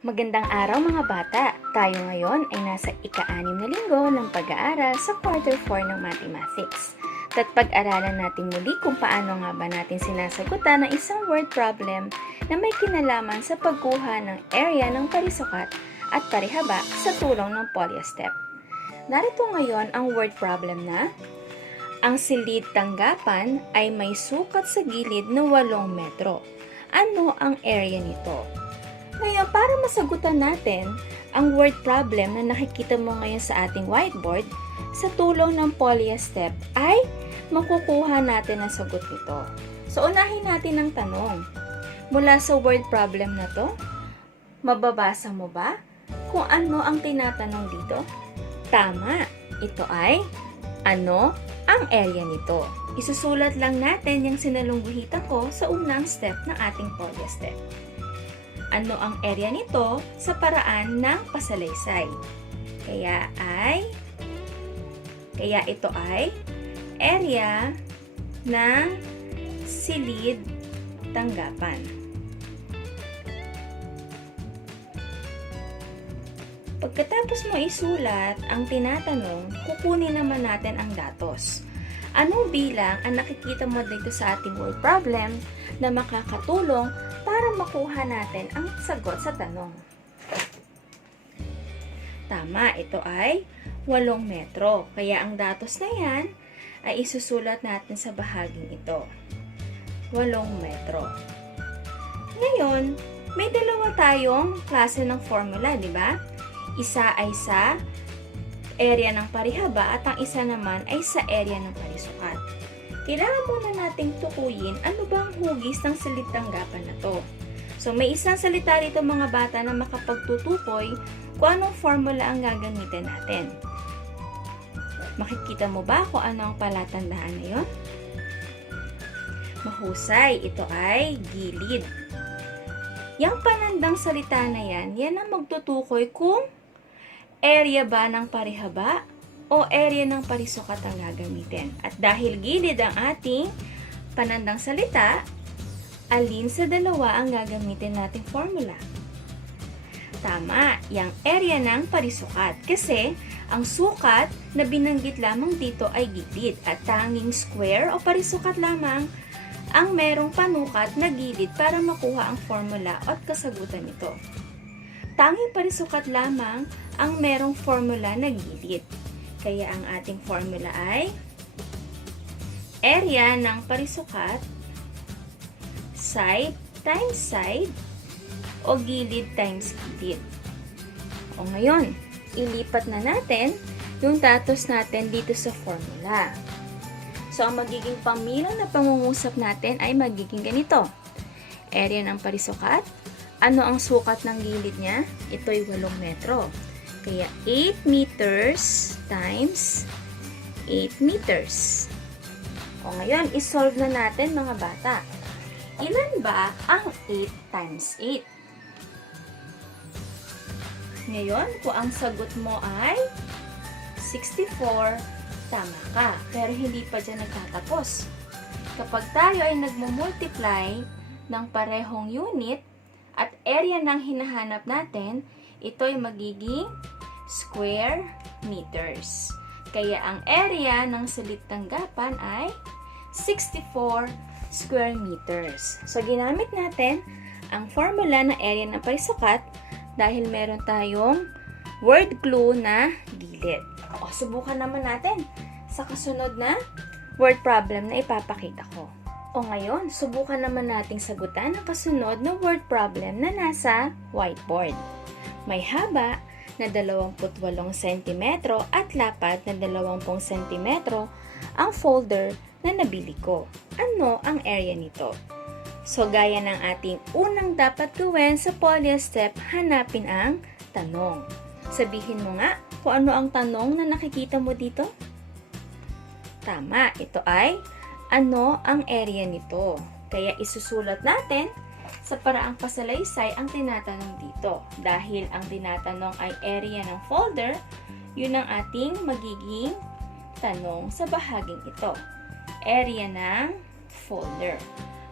Magandang araw mga bata! Tayo ngayon ay nasa ika-anim na linggo ng pag-aaral sa quarter 4 ng Mathematics. At pag-aralan natin muli kung paano nga ba natin sinasagutan ng isang word problem na may kinalaman sa pagkuha ng area ng parisukat at parihaba sa tulong ng polyastep. Narito ngayon ang word problem na ang silid tanggapan ay may sukat sa gilid na 8 metro. Ano ang area nito? Ngayon, para masagutan natin ang word problem na nakikita mo ngayon sa ating whiteboard, sa tulong ng polyastep ay makukuha natin ang sagot nito. So, unahin natin ang tanong. Mula sa word problem na to, mababasa mo ba kung ano ang tinatanong dito? Tama, ito ay ano ang area nito. Isusulat lang natin yung sinalungguhitan ko sa unang step ng ating polyastep ano ang area nito sa paraan ng pasalaysay. Kaya ay kaya ito ay area ng silid tanggapan. Pagkatapos mo isulat ang tinatanong, kukunin naman natin ang datos. Anong bilang ang nakikita mo dito sa ating word problem na makakatulong para makuha natin ang sagot sa tanong? Tama, ito ay 8 metro. Kaya ang datos na yan ay isusulat natin sa bahaging ito. 8 metro. Ngayon, may dalawa tayong klase ng formula, di ba? Isa ay sa area ng parihaba at ang isa naman ay sa area ng parisukat. Kailangan muna nating tukuyin ano ba ang hugis ng salitanggapan na to. So, may isang salita rito mga bata na makapagtutukoy kung anong formula ang gagamitin natin. Makikita mo ba kung ano ang palatandaan na yon? Mahusay, ito ay gilid. Yang panandang salita na yan, yan ang magtutukoy kung area ba ng parihaba o area ng parisukat ang gagamitin. At dahil gilid ang ating panandang salita, alin sa dalawa ang gagamitin nating formula? Tama, yung area ng parisukat. Kasi ang sukat na binanggit lamang dito ay gilid at tanging square o parisukat lamang ang merong panukat na gilid para makuha ang formula at kasagutan nito. Tanging parisukat lamang ang merong formula na gilid. Kaya ang ating formula ay area ng parisukat, side times side, o gilid times gilid. O ngayon, ilipat na natin yung datos natin dito sa formula. So, ang magiging pamilang na pangungusap natin ay magiging ganito. Area ng parisukat. Ano ang sukat ng gilid niya? Ito ay 8 metro. Kaya 8 meters times 8 meters. O ngayon, isolve na natin mga bata. Ilan ba ang 8 times 8? Ngayon, kung ang sagot mo ay 64, tama ka. Pero hindi pa dyan nagtatapos. Kapag tayo ay nagmumultiply ng parehong unit at area ng hinahanap natin, ito ay magiging square meters. Kaya ang area ng sulit tanggapan ay 64 square meters. So, ginamit natin ang formula ng area ng parisukat dahil meron tayong word clue na gilid. O, subukan naman natin sa kasunod na word problem na ipapakita ko. O ngayon, subukan naman nating sagutan ang kasunod na word problem na nasa whiteboard. May haba na 28 cm at lapad na 20 cm ang folder na nabili ko. Ano ang area nito? So, gaya ng ating unang dapat gawin sa polyastep, hanapin ang tanong. Sabihin mo nga kung ano ang tanong na nakikita mo dito. Tama, ito ay ano ang area nito. Kaya isusulat natin sa paraang pasalaysay ang tinatanong dito. Dahil ang tinatanong ay area ng folder, yun ang ating magiging tanong sa bahaging ito. Area ng folder.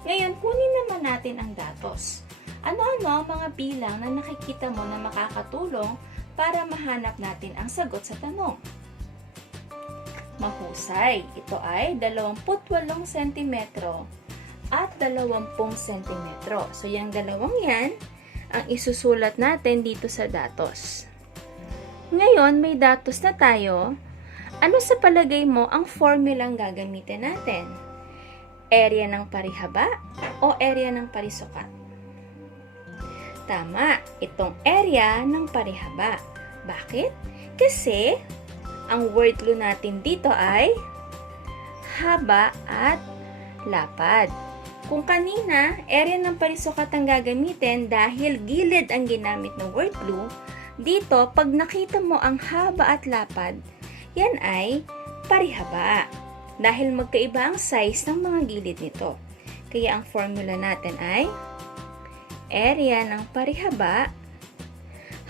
Ngayon, kunin naman natin ang datos. Ano-ano ang mga bilang na nakikita mo na makakatulong para mahanap natin ang sagot sa tanong? Mahusay. Ito ay 28 cm at 20 cm. So, yung dalawang yan ang isusulat natin dito sa datos. Ngayon, may datos na tayo. Ano sa palagay mo ang formulang gagamitin natin? Area ng parihaba o area ng parisukat? Tama, itong area ng parihaba. Bakit? Kasi ang word clue natin dito ay haba at lapad. Kung kanina, area ng parisukat ang gagamitin dahil gilid ang ginamit ng word clue, dito, pag nakita mo ang haba at lapad, yan ay parihaba. Dahil magkaiba ang size ng mga gilid nito. Kaya ang formula natin ay area ng parihaba,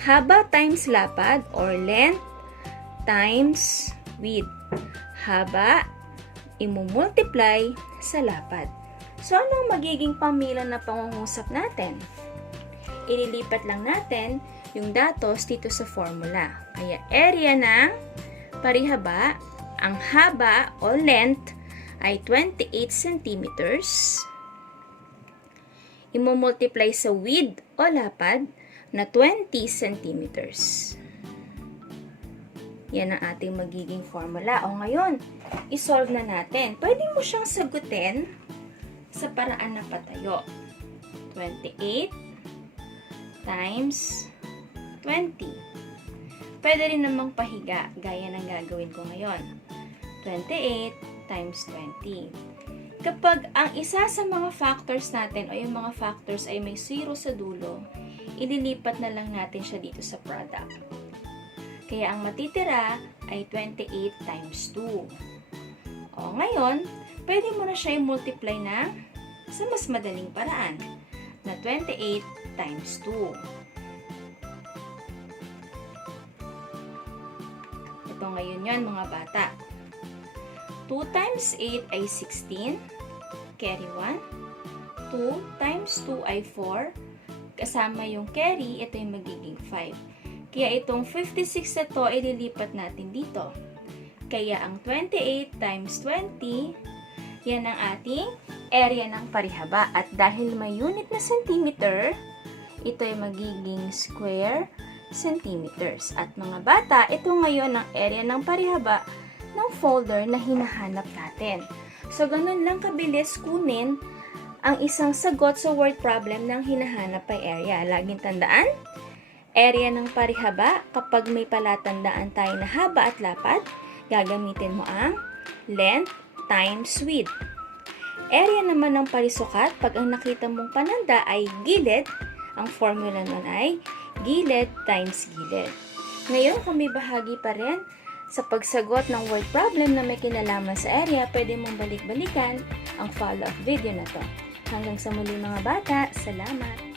haba times lapad or length times width. Haba, imumultiply sa lapad. So, anong magiging pamila na pangungusap natin? Ililipat lang natin yung datos dito sa formula. Kaya area ng parihaba, ang haba o length ay 28 centimeters. Imumultiply sa width o lapad na 20 centimeters. Yan ang ating magiging formula. O ngayon, isolve na natin. Pwede mo siyang sagutin sa paraan na patayo. 28 times 20. Pwede rin namang pahiga, gaya ng gagawin ko ngayon. 28 times 20. Kapag ang isa sa mga factors natin o yung mga factors ay may zero sa dulo, ililipat na lang natin siya dito sa product. Kaya ang matitira ay 28 times 2. O ngayon, pwede mo na siya i-multiply na sa mas madaling paraan na 28 times 2. Ito ngayon yon mga bata. 2 times 8 ay 16. Carry 1. 2 times 2 ay 4. Kasama yung carry, ito yung magiging 5. Kaya itong 56 na to, ililipat natin dito. Kaya ang 28 times 20, yan ang ating area ng parihaba. At dahil may unit na centimeter, ito ay magiging square centimeters. At mga bata, ito ngayon ang area ng parihaba ng folder na hinahanap natin. So, ganun lang kabilis kunin ang isang sagot sa word problem ng hinahanap ay area. Laging tandaan, area ng parihaba, kapag may palatandaan tayo na haba at lapad, gagamitin mo ang length times width. Area naman ng parisukat, pag ang nakita mong pananda ay gilid, ang formula nun ay gilid times gilid. Ngayon, kung may bahagi pa rin sa pagsagot ng word problem na may kinalaman sa area, pwede mong balik-balikan ang follow-up video na to. Hanggang sa muli mga bata, salamat!